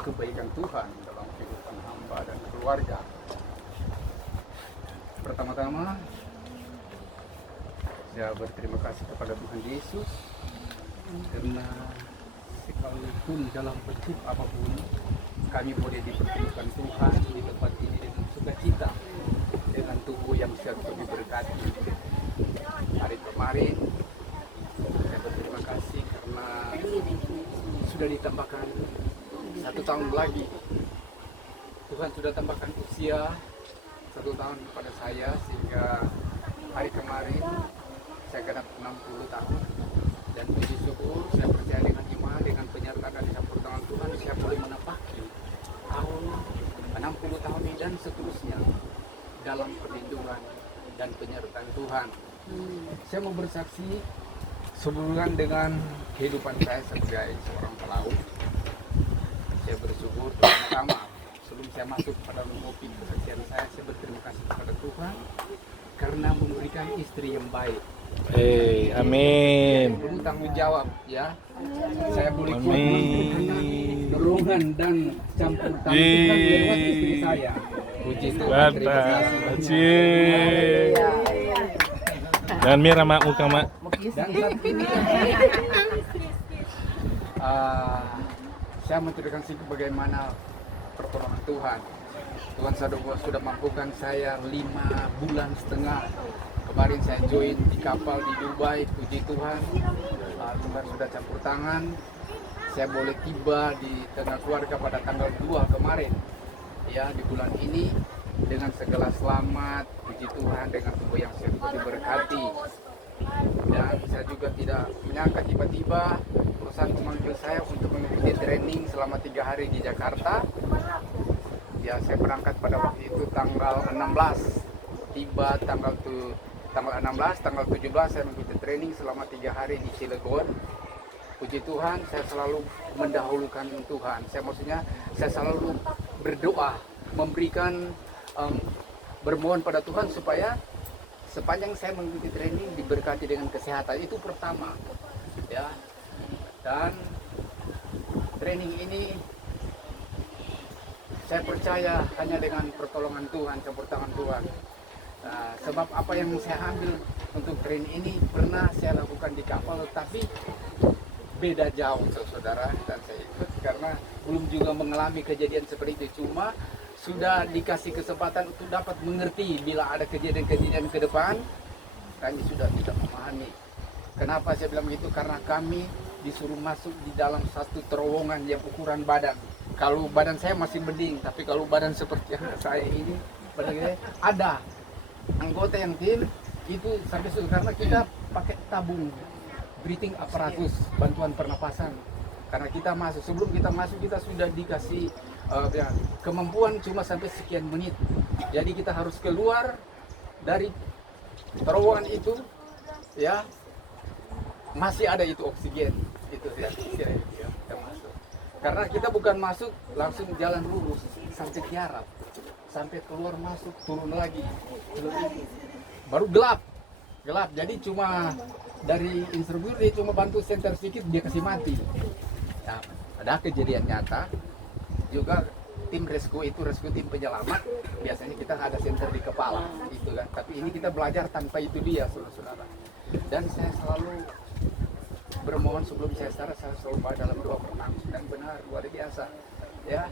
kebaikan Tuhan dalam kehidupan hamba dan keluarga. Pertama-tama, saya berterima kasih kepada Tuhan Yesus karena sekalipun dalam bentuk apapun kami boleh dipertemukan Tuhan di tempat ini dengan sukacita, dengan tubuh yang sehat diberkati. Hari kemarin saya berterima kasih karena sudah ditambahkan 1 tahun lagi. Tuhan sudah tambahkan usia 1 tahun kepada saya, sehingga hari kemarin saya genap 60 tahun. Dan puji syukur, saya percaya dengan iman, dengan penyertaan dan campur tangan Tuhan, saya boleh menepati tahun 60 tahun ini dan seterusnya dalam perlindungan dan penyertaan Tuhan. Saya mau bersaksi sehubungan dengan kehidupan saya sebagai seorang pelaut. Saya bersyukur pertama, sebelum saya masuk pada topik kesaksian saya berterima kasih kepada Tuhan karena memberikan istri yang baik. Amin. Perlu tanggung jawab ya. Saya boleh dorongan dan campur tangan Tuhan lewat istri saya. Puji Tuhan. Terima kasih. Dan Mira mak muka mak. Dan saat ini saya menceritakan sih bagaimana pertolongan Tuhan. Tuhan sudah mampukan saya 5,5 bulan. Kemarin saya join di kapal di Dubai, puji Tuhan. Tuhan sudah campur tangan. Saya boleh tiba di tengah keluarga pada tanggal 2 kemarin. Ya, di bulan ini dengan segala selamat, puji Tuhan, dengan tubuh yang sehat diberkati. Dan saya juga tidak menyangka tiba-tiba perusahaan memanggil saya untuk mengikuti training selama 3 hari di Jakarta. Ya, saya berangkat pada waktu itu tanggal 16, tiba tanggal 16, tanggal 17 saya mengikuti training selama 3 hari di Cilegon. Puji Tuhan, saya selalu mendahulukan Tuhan. Saya selalu berdoa, memberikan bermohon pada Tuhan supaya sepanjang saya mengikuti training diberkati dengan kesehatan. Itu pertama, ya. Dan training ini saya percaya hanya dengan pertolongan Tuhan, campur tangan Tuhan. Sebab apa yang saya ambil untuk training ini pernah saya lakukan di kapal, tapi beda jauh saudara, dan saya ikut karena belum juga mengalami kejadian seperti itu. Cuma sudah dikasih kesempatan untuk dapat mengerti bila ada kejadian-kejadian ke depan, kami sudah tidak memahami. Kenapa saya bilang begitu? Karena kami disuruh masuk di dalam satu terowongan yang ukuran badan. Kalau badan saya masih mending, tapi kalau badan seperti saya ini, ada anggota yang tim itu sampai karena kita pakai tabung breathing apparatus, bantuan pernapasan. Karena kita masuk, sebelum kita masuk kita sudah dikasih kemampuan cuma sampai sekian menit. Jadi kita harus keluar dari terowongan itu, ya masih ada itu oksigen, itu ya, kita masuk. Karena kita bukan masuk langsung jalan lurus sampai tiarap, sampai keluar masuk turun lagi, baru gelap. Jadi cuma dari instruktur dia cuma bantu senter sedikit dia kasih mati. Nah, ada kejadian nyata juga tim rescue tim penyelamat biasanya kita ada senter di kepala itu kan, tapi ini kita belajar tanpa itu dia saudara. Dan saya selalu bermohon sebelum saya start, saya selalu dalam doa berlangsung dan benar luar biasa. Ya,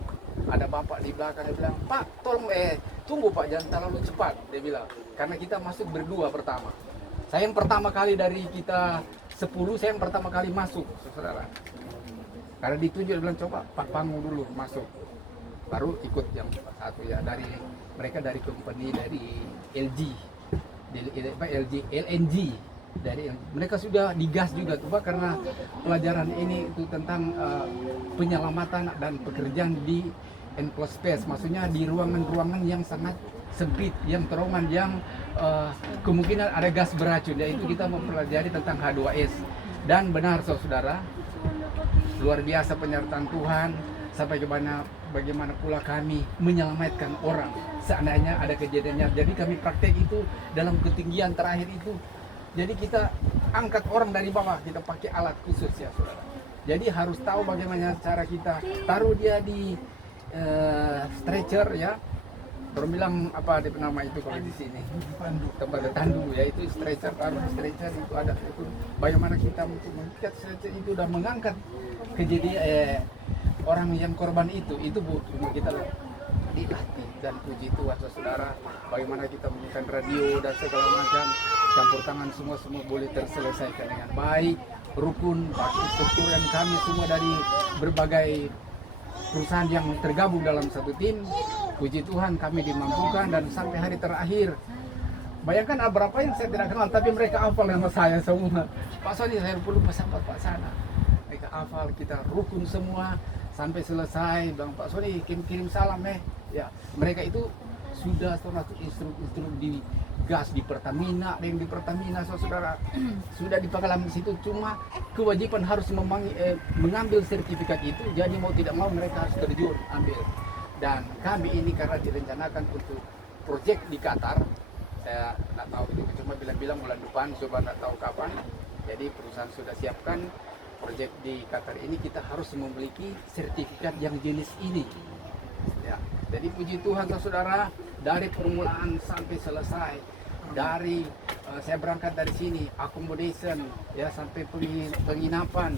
ada bapak di belakang dia bilang, "Pak, tolong tunggu Pak, jangan terlalu cepat." Dia bilang, karena kita masuk berdua pertama. Saya yang pertama kali dari kita 10, saya yang pertama kali masuk, saudara. Karena ditunjuk dia bilang, "Coba Pak Pangu dulu masuk." Baru ikut yang satu ya, dari mereka dari company dari LNG. Dari mereka sudah digas juga tuh Pak, karena pelajaran ini itu tentang penyelamatan dan pekerjaan di enclosed space, maksudnya di ruangan-ruangan yang sangat sempit, yang terowongan yang kemungkinan ada gas beracun, yaitu kita mempelajari tentang H2S. Dan benar saudara, luar biasa penyertaan Tuhan, sampai bagaimana pula kami menyelamatkan orang seandainya ada kejadiannya. Jadi kami praktek itu dalam ketinggian terakhir itu. Jadi kita angkat orang dari bawah, kita pakai alat khusus ya saudara. Jadi harus tahu bagaimana cara kita taruh dia di stretcher ya. Orang bilang apa di nama itu kalau di sini tempat tandu ya, itu stretcher, taruh di stretcher itu ada itu. Bagaimana kita untuk mengangkat stretcher itu udah mengangkat kejadian orang yang korban itu bu kita dilatih. Dan puji Tuhan saudara, bagaimana kita menggunakan radio dan segala macam campur tangan semua boleh terselesaikan dengan baik, rukun, bakti strukturan kami semua dari berbagai perusahaan yang tergabung dalam satu tim. Puji Tuhan kami dimampukan dan sampai hari terakhir. Bayangkan berapa yang saya tidak kenal tapi mereka hafal nama saya semua. Pak Sony, saya perlu pesan Pak sana. Mereka hafal, kita rukun semua sampai selesai. Bang Pak Sony kirim salam ya. Mereka itu sudah termasuk instruktur di gas di Pertamina, yang di Pertamina saudara sudah di pengalaman situ, cuma kewajiban harus mengambil sertifikat itu. Jadi mau tidak mau mereka harus terjun ambil. Dan kami ini karena direncanakan untuk proyek di Qatar, saya nggak tahu itu, cuma bilang-bilang bulan depan, coba nggak tahu kapan. Jadi perusahaan sudah siapkan proyek di Qatar ini, kita harus memiliki sertifikat yang jenis ini. Ya, jadi puji Tuhan saudara, dari permulaan sampai selesai, dari saya berangkat dari sini, accommodation ya sampai penginapan,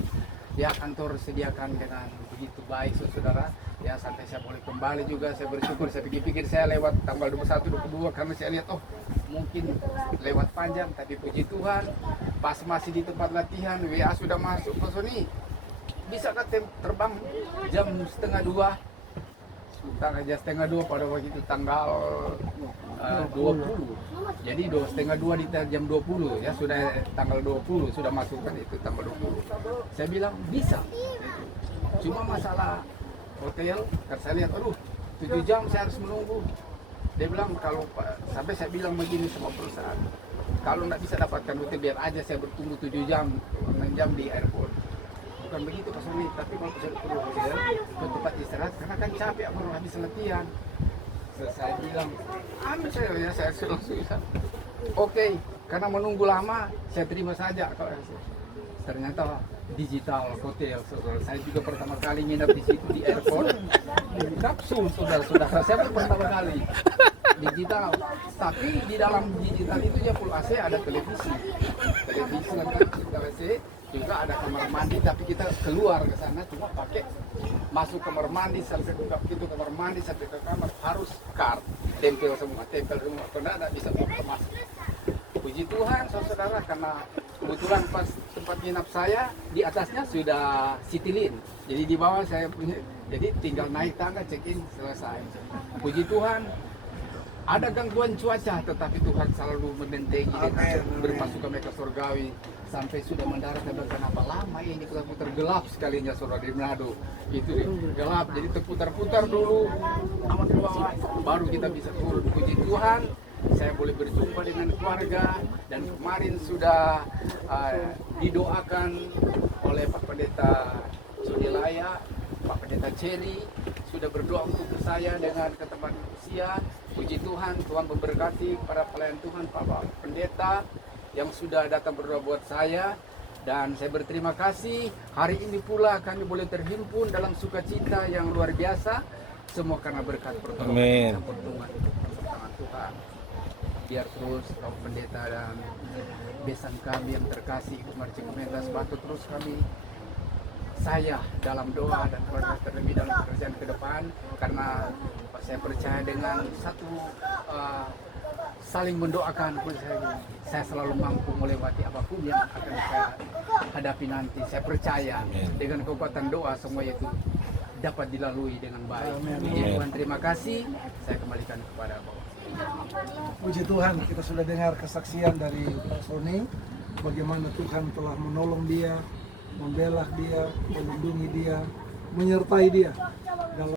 ya kantor sediakan dengan begitu baik saudara. Ya sampai saya boleh kembali juga, saya bersyukur. Saya pikir-pikir saya lewat tanggal 21, 22 karena saya lihat mungkin lewat panjang, tapi puji Tuhan pas masih di tempat latihan WA sudah masuk, Pak Sony bisakah terbang jam setengah 2? Setengah 2 pada waktu itu tanggal 20. Jadi setengah 2 di jam 20 ya, sudah tanggal 20 sudah masukkan itu tanggal 20. Saya bilang bisa. Cuma masalah hotel, karena saya lihat 7 jam saya harus menunggu. Dia bilang kalau sampai saya bilang begini sama perusahaan, kalau nggak bisa dapatkan hotel biar aja saya bertunggu 7 jam, 6 jam di airport. Bukan begitu Pak Sony, tapi kalau saya perlu hotel ke tempat istirahat karena kan capek baru habis latihan. Saya bilang ambil saya langsung bisa. Oke, karena menunggu lama saya terima saja. Ternyata digital hotel, saudara. Saya juga pertama kali nginep di situ di airport. Kapsul, saudara-saudara. Saya pun pertama kali digital. Tapi di dalam digital itu ya full AC, ada televisi. Televisi lengkap, digital AC. Juga ada kamar mandi, tapi kita keluar ke sana cuma pakai masuk kamar mandi sampai buka pintu kamar mandi sampai ke kamar harus card, tempel semua, karena tidak bisa masuk. Puji Tuhan saudara, karena kebetulan pas tempat nginap saya di atasnya sudah Citylink, jadi di bawah saya punya, jadi tinggal naik tangga check in selesai. Puji Tuhan, ada gangguan cuaca tetapi Tuhan selalu menentengi dengan berpasukan mereka surgawi sampai sudah mendarat. Kenapa lama ini putar-putar gelap sekalinya saudara di Manado itu gelap, jadi terputar-putar dulu amat ke bawah baru kita bisa turun. Puji Tuhan saya boleh berjumpa dengan keluarga dan kemarin sudah didoakan oleh Pak Pendeta Sunilaya, Pak Pendeta Cherry sudah berdoa untuk saya dengan keteman usia. Puji Tuhan, Tuhan memberkati para pelayan Tuhan, Pak Pendeta yang sudah datang berdoa buat saya. Dan saya berterima kasih, hari ini pula kami boleh terhimpun dalam sukacita yang luar biasa. Semua karena berkat pertolongan Tuhan. Biar terus Pak Pendeta dan besan kami yang terkasih, Ibu Marci Komentas bantu terus kami, saya dalam doa dan keluarga terlebih dalam pekerjaan ke depan, karena saya percaya dengan satu saling mendoakan. Saya selalu mampu melewati apapun yang akan saya hadapi nanti. Saya percaya dengan kekuatan doa semua itu dapat dilalui dengan baik. Tuhan terima kasih, saya kembalikan kepada Bapak. Puji Tuhan, kita sudah dengar kesaksian dari Pak Sony bagaimana Tuhan telah menolong dia, membela dia, melindungi dia, menyertai dia.